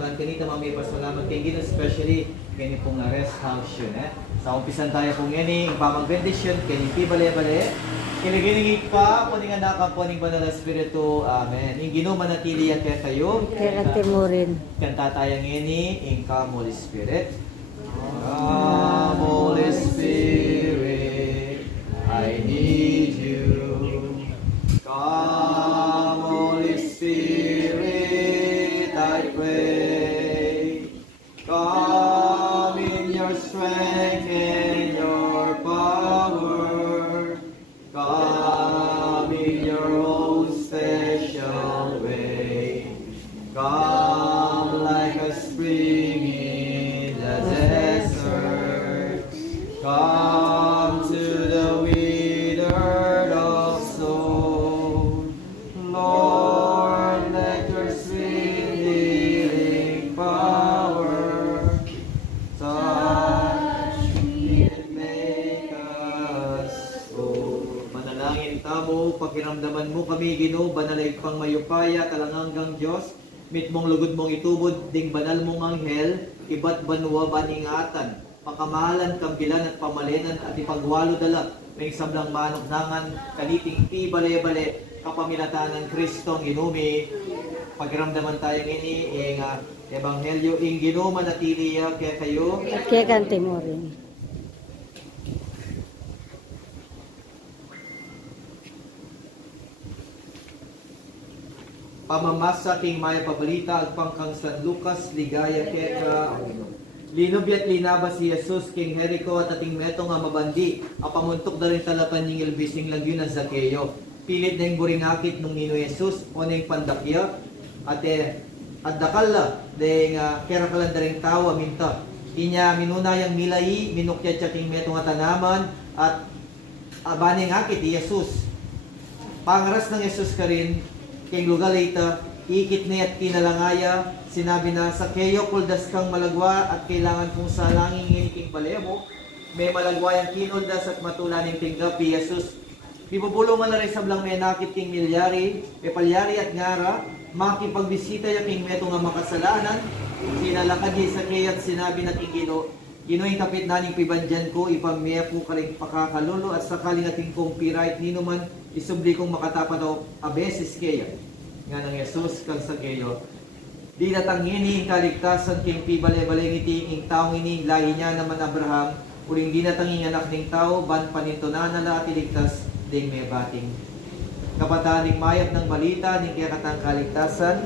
Ban kanita mamay pasalamat kay Ginoo, especially kini pong na rest house yun. Sa umpisan tayo pong ini, ipamang bendisyon, kini bale-bale. Kiniginig pa, kuning anak ang kuning banal na Espiritu. Amen. Yung Ginoo manatili yan kaya kayo. Kaya timurin. Kanta tayong ini, in come Holy Spirit. Come Holy Spirit, I need you. Come Holy Spirit, I pray. Come in your strength and your power. Come in your own special way. Come like a spring in the desert. Come to the withered of soul. Lord, let your sweet healing power touch me and make us whole. Manalangin tamo, pakiramdaman mo kami, Ginoo, banalay pang mayupaya, talangang Diyos, mit mong lugod mong itubod, ding banal mong anghel, iba't banwa baningatan, pakamahalan, kambilan at pamalinan at ipagwalo dala, may sablang manok nangan, kaniting ti bale-bale, kapamilatan ng Kristong inumi, pakiramdaman tayo ini, ing Ebanghelyo, ing Ginoo manatiliya kaya kayo, Kaya kan timurin. pamamasa king maya pabalita agpangkang San Lucas ligaya keka linubiyat linaba si Jesus king Jericho at ating meto nga mabandi apamuntok na rin talapan yung ilbising lagyo ng Zakeo pilit na yung buringakit nung nino Jesus o na yung pandakya at dakala dahil kera kalandaring tawa minta inya minunayang milay minukya siya king meto nga tanaman at abaning akit ni Jesus pangaras ng Jesus ka rin kay lugar ita, ikit niya at kinalangaya, sinabi na, Zakeo, kuldas kang malagwa at kailangan kong salangin nginiking balemo, may malagwa yung kinuldas at matulaning tinggap, Jesus. Pibubulungan na rin sablang may nakit king milyari, may palyari at ngara, makipagbisita yung king meto nga makasalanan, sinalakad niya Zakeo at sinabi na king Ginoo, Ginoo yung kapit naning pibandyan ko, ipamaya po ka rin pakakalulo at sakali natin kong pirait nino man, isubli kong makatapan o abeses kaya nga ng Jesus kang Zakeo di natangini ang kaligtasan king pibale-baleng iti ing taong ini lahi niya naman Abraham uling di natanging anak ning tao ban paninto na nala at iligtas ding may bating kapataning mayat ng balita ning kaya katang kaligtasan